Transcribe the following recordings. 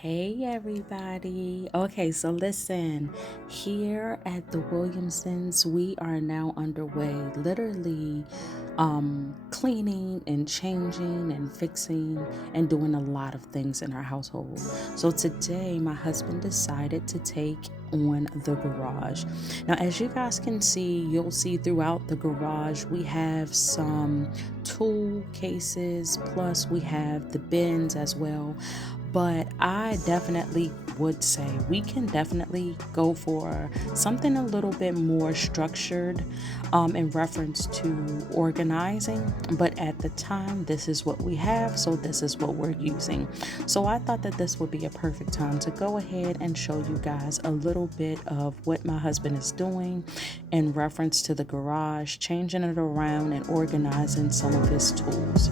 Hey everybody. Okay, so listen, here at the Williamsons, we are now underway, literally cleaning and changing and fixing and doing a lot of things in our household. So today my husband decided to take on the garage. Now, as you guys can see, you'll see throughout the garage we have some tool cases, plus we have the bins as well. But I definitely would say we can definitely go for something a little bit more structured in reference to organizing. But at the time, this is what we have, so this is what we're using. So I thought that this would be a perfect time to go ahead and show you guys a little bit of what my husband is doing in reference to the garage, changing it around and organizing some of his tools.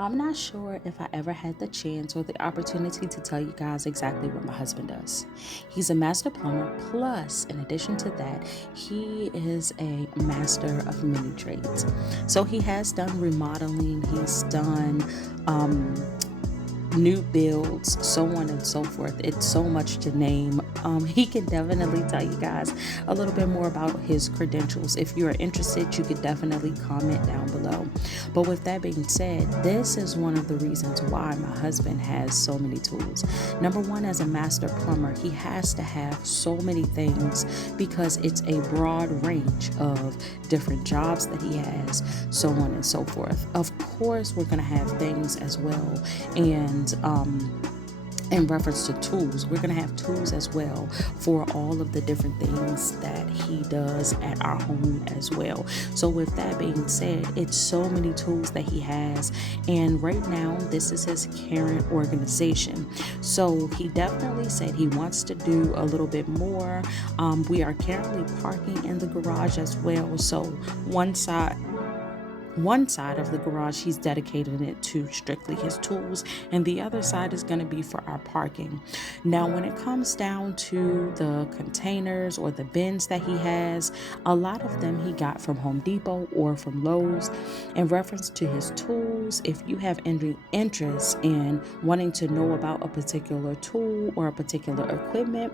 I'm not sure if I ever had the chance or the opportunity to tell you guys exactly what my husband does. He's a master plumber, plus, in addition to that, he is a master of many trades. So he has done remodeling, he's done new builds, so on and so forth. It's so much to name. He can definitely tell you guys a little bit more about his credentials. If you are interested, you could definitely comment down below. But with that being said, this is one of the reasons why my husband has so many tools. Number one, as a master plumber, he has to have so many things because it's a broad range of different jobs that he has, so on and so forth. Of course, we're going to have things as well, and in reference to tools, we're going to have tools as well for all of the different things that he does at our home as well. So with that being said, it's so many tools that he has, and right now this is his current organization. So he definitely said he wants to do a little bit more. We are currently parking in the garage as well, so one side of the garage, he's dedicated it to strictly his tools, and the other side is going to be for our parking. Now, when it comes down to the containers or the bins that he has, a lot of them he got from Home Depot or from Lowe's. In reference to his tools, if you have any interest in wanting to know about a particular tool or a particular equipment,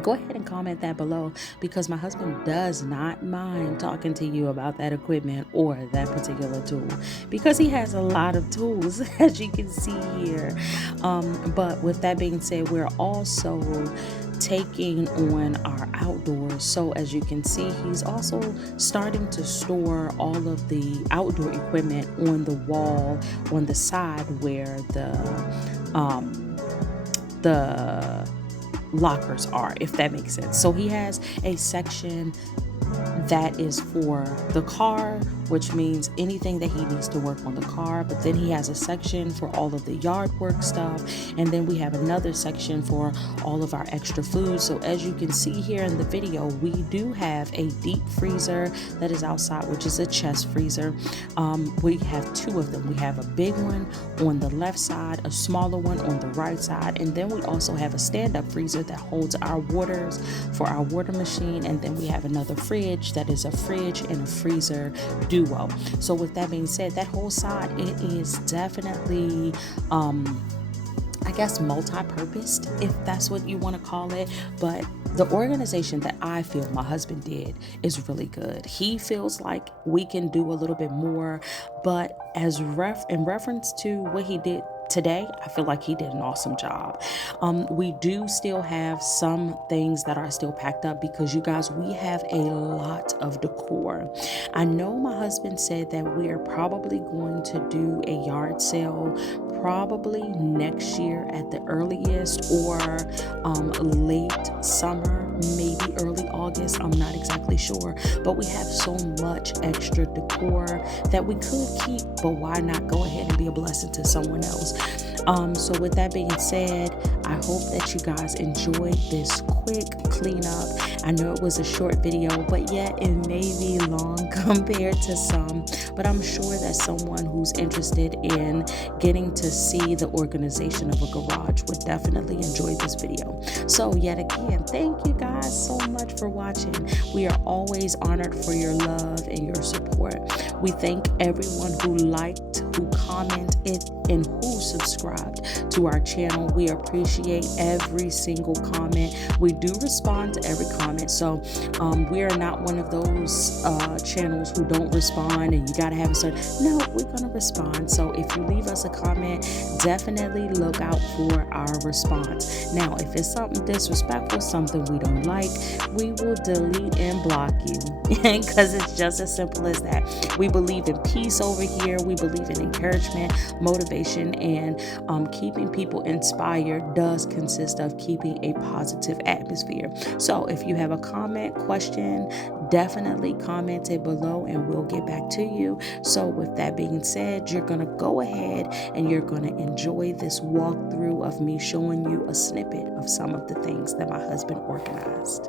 go ahead and comment that below, because my husband does not mind talking to you about that equipment or that particular tool, because he has a lot of tools as you can see here. But with that being said, we're also taking on our outdoors. So as you can see, he's also starting to store all of the outdoor equipment on the wall on the side where the lockers are, if that makes sense. So he has a section that is for the car, which means anything that he needs to work on the car. But then he has a section for all of the yard work stuff, and then we have another section for all of our extra food. So as you can see here in the video, we do have a deep freezer that is outside, which is a chest freezer. We have two of them. We have a big one on the left side, a smaller one on the right side, and then we also have a stand-up freezer that holds our waters for our water machine, and then we have another fridge that is a fridge and a freezer duo. So with that being said, that whole side, it is definitely I guess multi-purposed, if that's what you want to call it. But the organization that I feel my husband did is really good. He feels like we can do a little bit more, but in reference to what he did today, I feel like he did an awesome job. We do still have some things that are still packed up, because you guys, we have a lot of decor. I know my husband said that we are probably going to do a yard sale probably next year at the earliest, or late summer, maybe early August. I'm not exactly sure, but we have so much extra decor that we could keep, but why not go ahead and be a blessing to someone else? So with that being said, I hope that you guys enjoyed this quick cleanup. I know it was a short video, but yet it may be long compared to some, but I'm sure that someone who's interested in getting to see the organization of a garage would definitely enjoy this video. So yet again, thank you guys so much for watching. We are always honored for your love and your support. We thank everyone who liked, who commented, and who subscribed to our channel. We appreciate every single comment. We do respond to every comment, so we are not one of those channels who don't respond and you gotta have a certain, no, we're gonna respond. So if you leave us a comment, definitely look out for our response. Now, if it's something disrespectful, something we don't like, we will delete and block you, because it's just as simple as that. We believe in peace over here. We believe in encouragement, motivation, and keeping people inspired does consist of keeping a positive atmosphere. So if you have a comment, question, definitely comment it below and we'll get back to you. So with that being said, you're gonna go ahead and you're gonna enjoy this walkthrough of me showing you a snippet of some of the things that my husband organized.